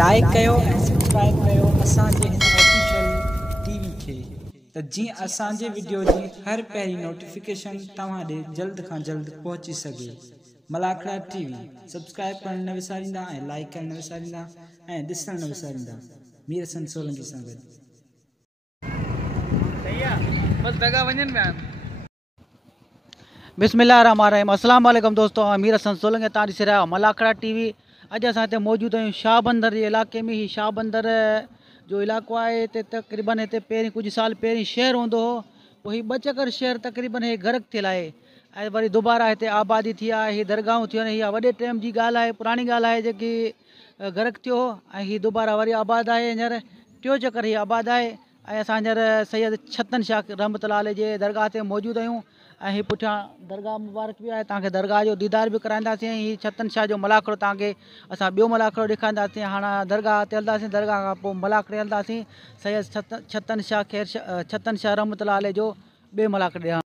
Like कयो ऐं subscribe कयो असांजे हिन ऑफिशियल टीवी खे त जीअं असांजे वीडियो जी हर पहिरीं नोटिफिकेशन तव्हां ॾे जल्द खां जल्द पहुची सघे। मलाखड़ा टीवी सब्सक्राइब करण न विसारींदा ऐं लाइक करण न विसारींदा ऐं ॾिसण न विसारींदा। मीर हसन सोलंकी सां गॾु। बिस्मिल्लाहिर्रहमानिर्रहीम। अस्सलाम वालेकुम दोस्तों, मीर हसन सोलंकी तव्हां ॾिसी रहिया मलाखड़ा टीवी। अॼु असां हिते मौजूदु आहियूं शाह बंदर जे इलाइक़े में। ही शाह बंदर जो इलाइक़ो आहे हिते तक़रीबन हिते पहिरीं कुझु साल पहिरीं शहर हूंदो हो, पोइ ही 2 चकर शहर तक़रीबन हे गर्क थियल आहे ऐं वरी दुबारा हिते आबादी थी आहे। ही दरगाहूं थियूं आहिनि। इहा वॾे टाइम जी ॻाल्हि आहे, पुराणी ॻाल्हि आहे जेकी गर्क थियो ऐं ही दुबारा वरी आबाद आहे। हींअर 3 चकर ही आबाद आहे ऐं असां हींअर सैयद छतन शाह रहमतुल्लाह अलैह जे दरगाह ते मौजूदु आहियूं ऐं ही पुठियां दरगाह मुबारक बि आहे। तव्हांखे दरगाह जो दीदार बि कराईंदासीं। ही छतन शाह जो मलाखड़ो तव्हांखे असां ॿियो मलाखड़ो ॾेखारींदासीं। हाणे दरगाह ते हलंदासीं, दरगाह खां पोइ मलाखड़े हलंदासीं। सैयद छतन शाह रहमतुल्लाह अलैह जो ॿिए मलाखड़े ॾियां।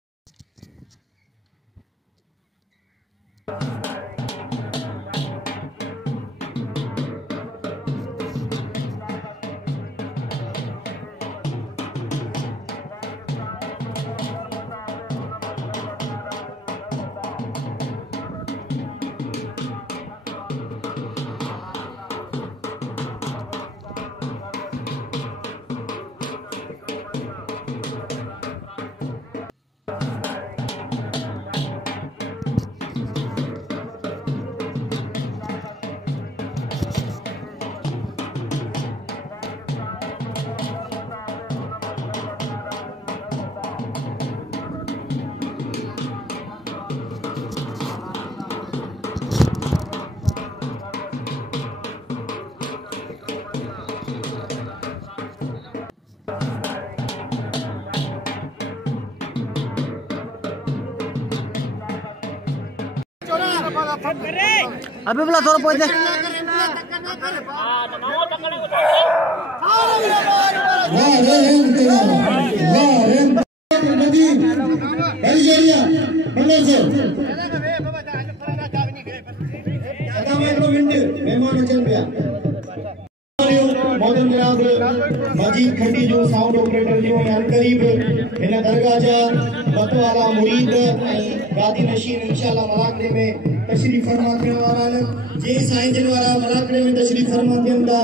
अभी बोला थोड़ा पहुंच मजीद खंडी जो साउंड ऑपरेटर जो करीब इन दरगाह जा मतवाला मुरीद गादी नशीन इंशाल्लाह मलाखड़े में तशरीफ फरमा थियण वारा आहिनि। जे साईं जन वारा मलाखड़े में तशरीफ फरमा थियनि था।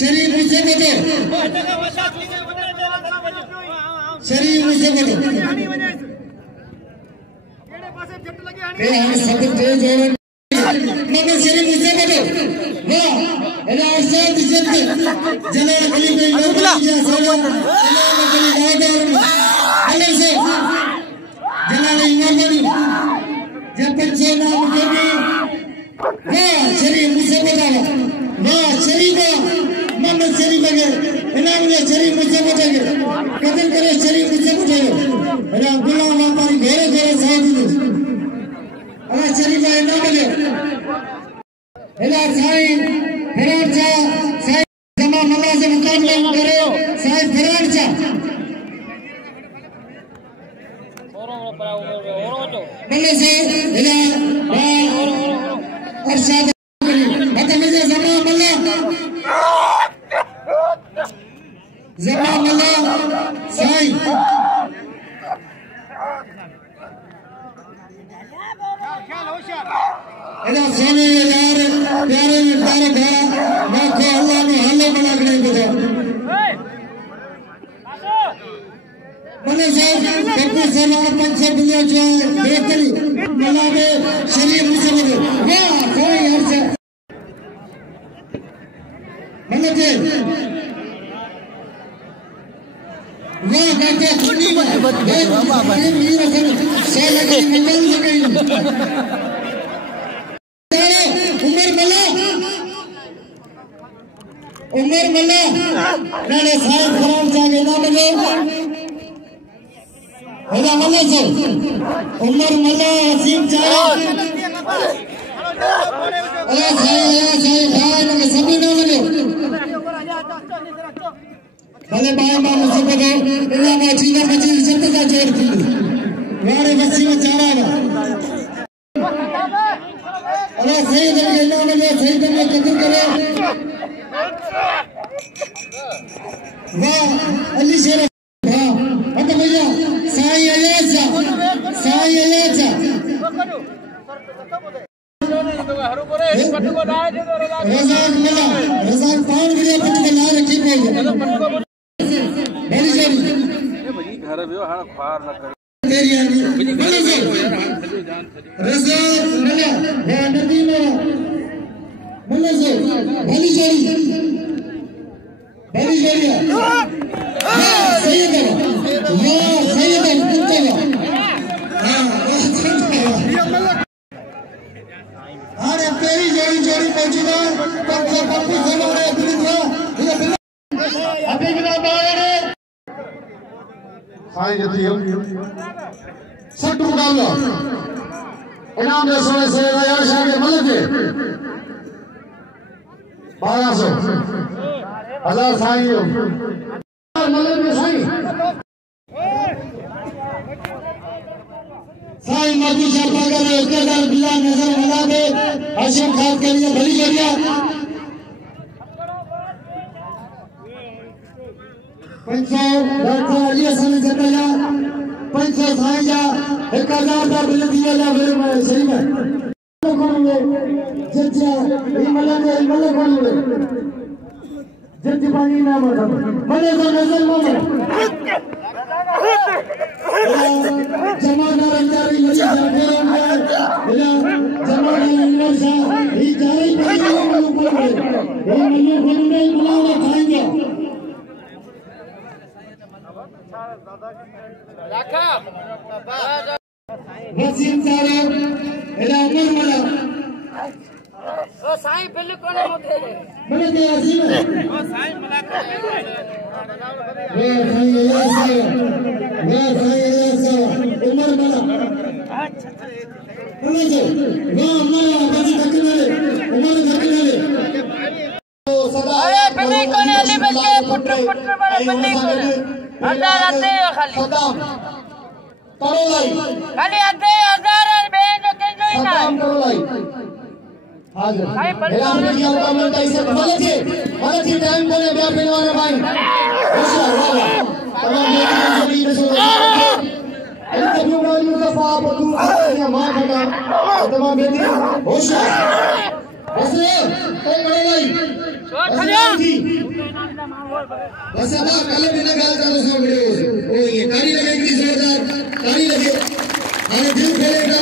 शरीफ मुझसे बतो शरीफ मुझसे बतो केड़े पासे जट लगे ए हम सब तेज हो मगर शरीफ मुझसे बोलो वाह एला अरसाद इज्जत जना अली भाई नौकरी जा सलाम अली दादा अले से जना इमामनी जब पंचे नाम के भी वाह शरीफ मुझसे बोला वाह शरीफ मोहम्मद शरीफ के इनाम ने शरीफ मुझसे बोलेंगे कदर करे शरीफ मुझसे बोलेंगे एला गुलाम व्यापारी घरे घरे साथ दे अला शरीफ का इनाम ले एला साईं फरार चा साईं जमा मल्ला से मुकाबला करे साईं फरार चा मल्ले से एला अरसाद मतलब मुझे जमा मल्ला साईं एला सोने यार प्यारे में प्यारे घरा मैं को अल्लाह ने हल्ले बना के नहीं बुझा मने साहब कभी सना 500 दुनिया जो बेहतरी मलावे शरीफ मुसलमान वाह कोई हर्ष मने के वाह काका कुनी में बाबा मीर से लगी निकल गई उमर मल्ला नाले साईं फरार जागे ना बने हेला मल्ला से उमर मल्ला हसीम चाहे अरे साईं भाई ने सभी ना बने भले भाई मां मुझे बने इला में चीना बची जब तक जेल थी वारे बच्ची में चारा है अरे सही जगह ना बने सही जगह कदर करे वाह अली शेर वाह मतलब भैया साईं अयाजा रज़ाक मिला रज़ाक पान गिरे पट के ला रखी पे मेरी जान ये भाई घर में हां खार न करे तेरी यानी रज़ाक मिला वाह नबी मेरा मिला से भली जोड़ी बड़ी जोड़िया सैयद कुत्ता अरे तेरी जोड़ी मौजूदा पप्पू हमारे अभी बिना बाहर साईं जती सट मुकाबला इनाम दे सोने से यार शाह के मलिक 1200 हजार साईं मलिक में साईं मधु शर्मा का रिश्तेदार बिला नजर मिला दे हाशिम खान के लिए भली जोड़िया 500 डॉक्टर अली हसन जतला 500 साईं जा 1000 का बिल दिया जा फिर मैं सही में जज्जा मलक बोले जज पानी ना मत मने तो नजर मोहम्मद जमाना रंगारी लगी जाके जमाना इंग्लिश ही जारी पानी बोले ये मन्नू बोलने बुलावा खाएंगे लाखा वसीम साहब एला उमर मला ओ साईं बिल कोने मोते मने के अजीम ओ साईं मलाका वे साईं ऐसा उमर मला मने जो वो मला बजी तकने उमर तकने ओ सदा अरे बिल कोने अली बच्चे पुत्र बड़े बिल कोने हजार आते खाली सदाम करो लाई खाली आते हजार बे जो के जो ना करो लाई हाजिर मेरा मीडिया का मिलता इसे गलत है टाइम बोले बे पिलवाने भाई माशाअल्लाह तमाम मेरी इंटरव्यू वाली का फाप तू या मां खड़ा तमाम बेटी होशियार ऐसे कई बड़े भाई बस अब कल भी ना गाल चालू से वीडियो ओ ये ताली लगेगी जोरदार ताली लगे और दिल फेरेगा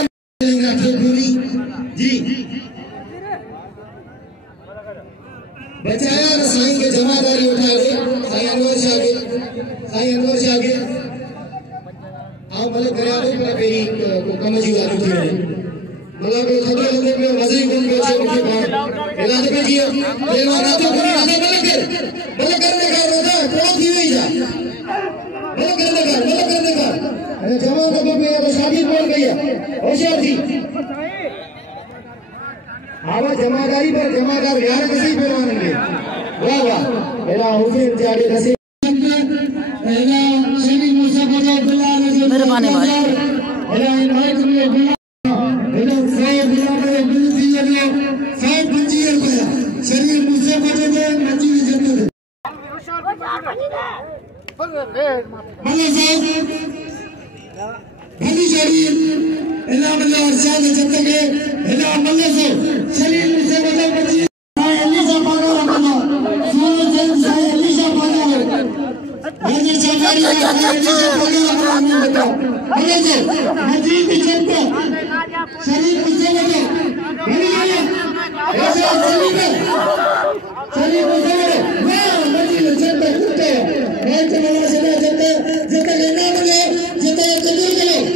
बचाया न साईं के जमादारी उठा ले साईं अनवर शाह के आओ मतलब करे आवे पर पेरी को कमजी वाली थी मतलब को खबर लगे पे मजे गुण के छे के बाद इलाज पे किया देवा ना तो कोई आगे मतलब करने का रोजा कोई थी नहीं जा मतलब करने का अरे जवान को पे तो शादी बोल गई है होशियार थी आवा जमादारी पर जमादार यार किसी पे मानेंगे वाह वाह मेरा हुसैन जाड़े कसी मेरा शरीफ मूसा बजा अब्दुल्लाह ने मेहरबानी भाई मेरा इनवाइट में मेरा साहब मेरा बिल्ली ये साहब पंजी रुपया शरीफ मूसा बजा दे मजी की जन्नत मल्ला साहब भली शरीफ इना मल्ला अरशाद जब तक है इना मल्ला साहब शरीफ मूसा बजा मजी अलीशा पागा रखना सूरज साईं अलीशा पागा हजर सरकारी अलीशा पागा रखना बता भले से मजीद चंपा शरीफ मूसा बजा भली आया ऐसा शरीफ मूसा बजा वाह मजीद चंपा कुत्ते मैं चला चला जब लेना मिले जब कबूल करो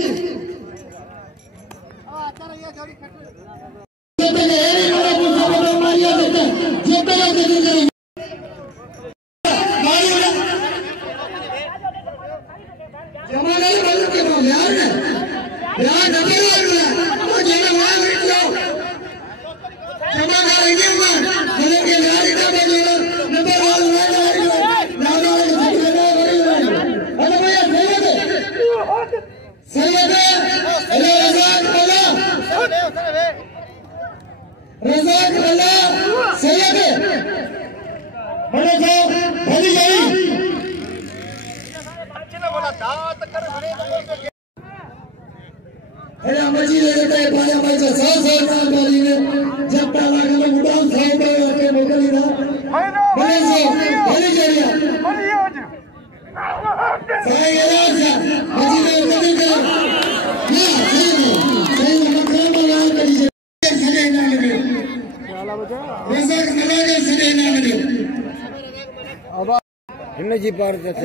जी पार करते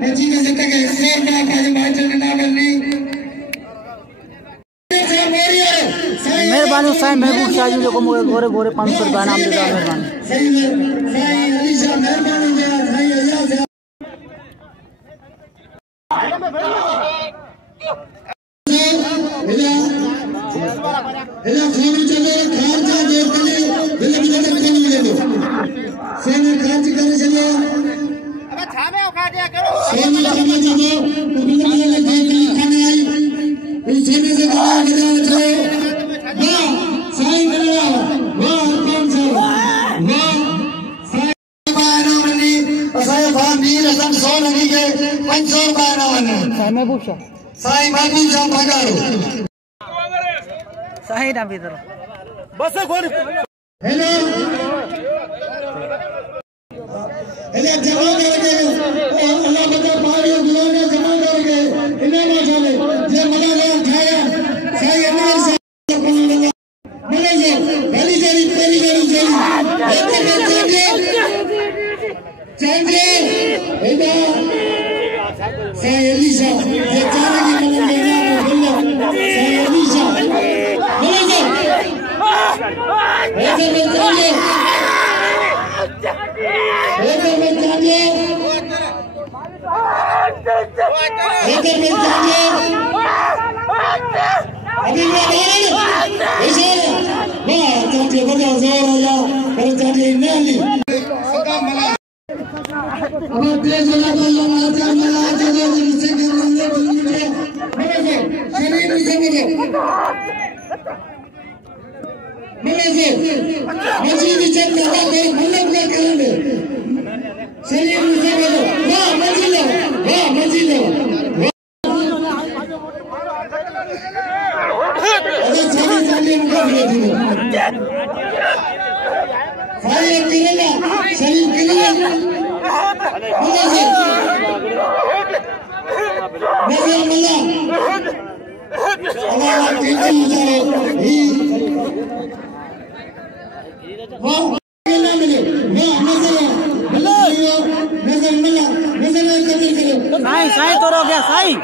मजी में जब तक शेर ना खाली माइटल ना मिलनी मेहरबानी साईं महबूब शाह जी को गोरे गोरे 500 रुपया नाम देता मेहरबानी साईं अलीशा मेहरबानी जा साईं अयाज इला खानी चले खर्चा दे चले बिल बिल नहीं मिले तो सेने खर्च करे चले सोने खाना जाओ तो बिल लगे खाना आई उस सोने से खाना गिरा उठाओ वाह साईं बना वाह कौन सा वाह साईं बाना मनी साईं फानी रसम 100 लगी के 500 बाना मनी साईं महबूब शाह पगारो साईं ना भी दरो बस खोल हेलो हेलो जमा करके अल्लाह बता पारियो गुलाम जमा करके इन्हें ना चले ये मना ले उठाया सही अमीर से मने जे पहली जरी चंगे एदा सही अलीशा ये चारे की मने लेना बोलो सही अलीशा मने जे ऐसे में चले ऐसे में चले अभी मैं ऐसे वाह चाचे बड़ा जोर आया पर चाचे नहीं सदा मला अब तेज लगा माता मला जगह से करने के मेरे शरीर से मेरे से मजीद चेक करता है मतलब क्या करेंगे शरीर से बोलो वाह मजीद अरे शरीर चाली उनका भेज दो फायर किरेला शरीर किरेला नजर मिला हमारा टीचर ही साईं साईं तो रो गया साईं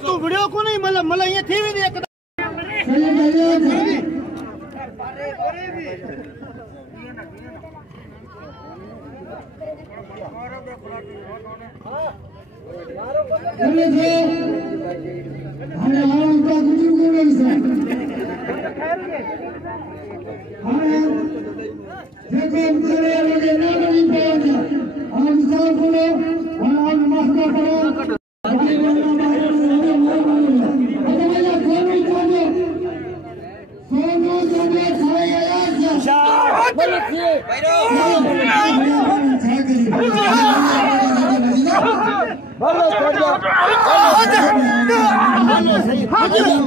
तू वीडियो को नहीं मतलब ये थी भी नहीं Hadi.